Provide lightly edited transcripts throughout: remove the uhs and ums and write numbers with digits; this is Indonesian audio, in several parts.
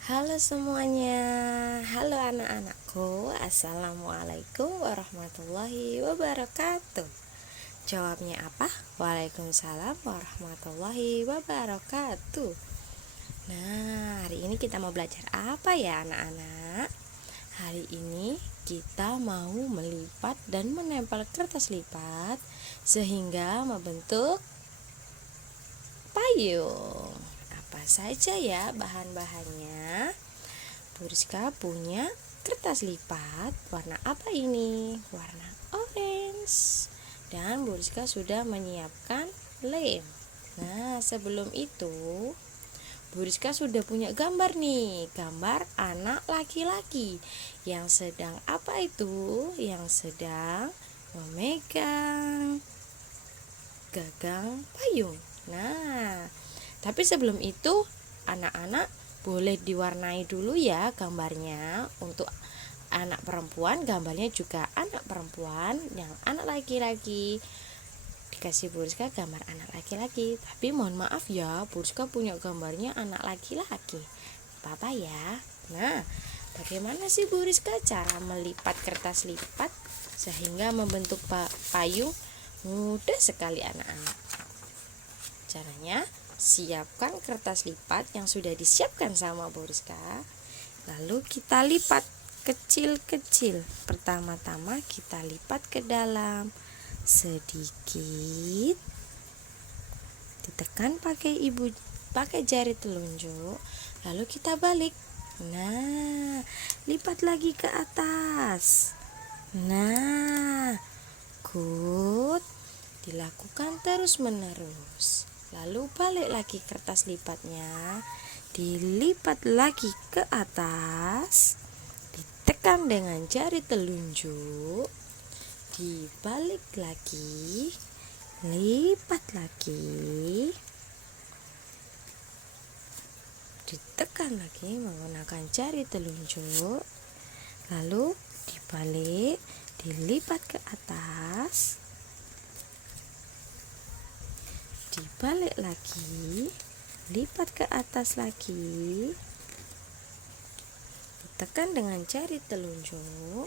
Halo semuanya, halo anak-anakku. Assalamualaikum warahmatullahi wabarakatuh. Jawabnya apa? Waalaikumsalam warahmatullahi wabarakatuh. Nah, hari ini kita mau belajar apa ya anak-anak? Hari ini kita mau melipat dan menempel kertas lipat sehingga membentuk payung. Apa saja ya bahan-bahannya? Bu Rizka punya kertas lipat warna apa ini? Warna orange. Dan Bu Rizka sudah menyiapkan lem. Nah, sebelum itu Bu Rizka sudah punya gambar nih, gambar anak laki-laki yang sedang apa itu? Yang sedang memegang gagang payung. Nah, tapi sebelum itu anak-anak boleh diwarnai dulu ya gambarnya. Untuk anak perempuan gambarnya juga anak perempuan, yang anak laki-laki dikasih Bu Rizka gambar anak laki-laki. Tapi mohon maaf ya, Bu Rizka punya gambarnya anak laki-laki. Apa ya? Nah, bagaimana sih Bu Rizka cara melipat kertas lipat sehingga membentuk payung? Mudah sekali anak-anak. Caranya, siapkan kertas lipat yang sudah disiapkan sama Bu Rizka. Lalu kita lipat kecil-kecil. Pertama-tama kita lipat ke dalam sedikit. Ditekan pakai jari telunjuk. Lalu kita balik. Nah, lipat lagi ke atas. Nah, good. Dilakukan terus-menerus. Lalu balik lagi kertas lipatnya, dilipat lagi ke atas, ditekan dengan jari telunjuk, dibalik lagi, lipat lagi, ditekan lagi menggunakan jari telunjuk, lalu dibalik, dilipat ke atas, dibalik lagi, lipat ke atas lagi, tekan dengan jari telunjuk,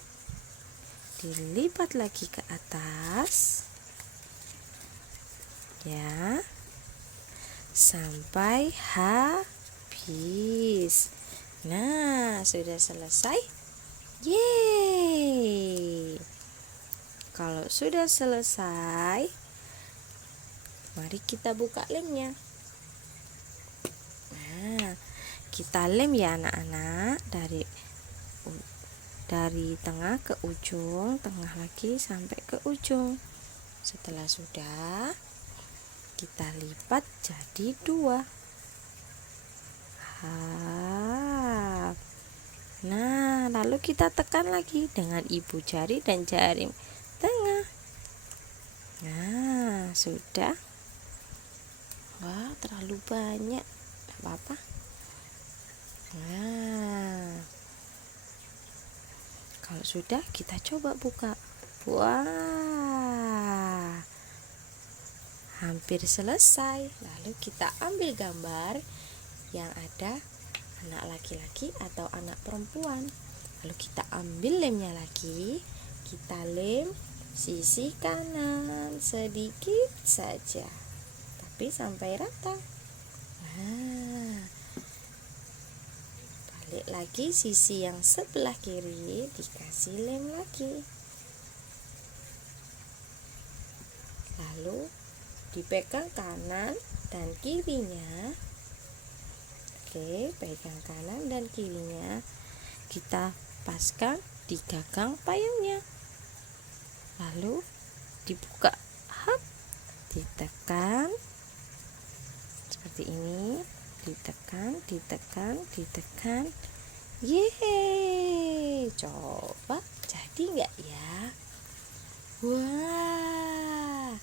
dilipat lagi ke atas ya, sampai habis. Nah, sudah selesai. Yeay. Kalau sudah selesai, mari kita buka lemnya. Nah, kita lem ya anak-anak, dari tengah ke ujung, tengah lagi sampai ke ujung. Setelah sudah, kita lipat jadi 2. Nah, lalu kita tekan lagi dengan ibu jari dan jari tengah. Nah, sudah. Wah, terlalu banyak. Tidak apa-apa. Nah, kalau sudah, kita coba buka. Wah, hampir selesai. Lalu kita ambil gambar yang ada anak laki-laki atau anak perempuan. Lalu kita ambil lemnya lagi. Kita lem sisi kanan sedikit saja, tapi sampai rata. Nah, balik lagi sisi yang sebelah kiri, dikasih lem lagi. Lalu dipegang kanan dan kirinya. Oke, pegang kanan dan kirinya. Kita paskan di gagang payungnya. Lalu dibuka, hap, ditekan seperti ini, ditekan, ditekan, ditekan. Yeay, coba jadi nggak ya? Wah,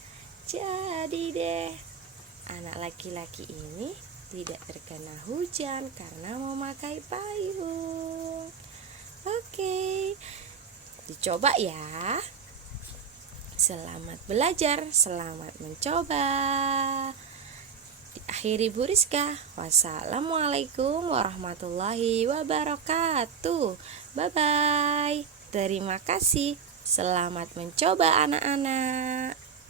jadi deh. Anak laki-laki ini tidak terkena hujan karena memakai payung. Oke, dicoba ya. Selamat belajar, selamat mencoba. akhiri Bu Rizka. Wassalamualaikum warahmatullahi wabarakatuh. Bye bye. Terima kasih. Selamat mencoba anak-anak.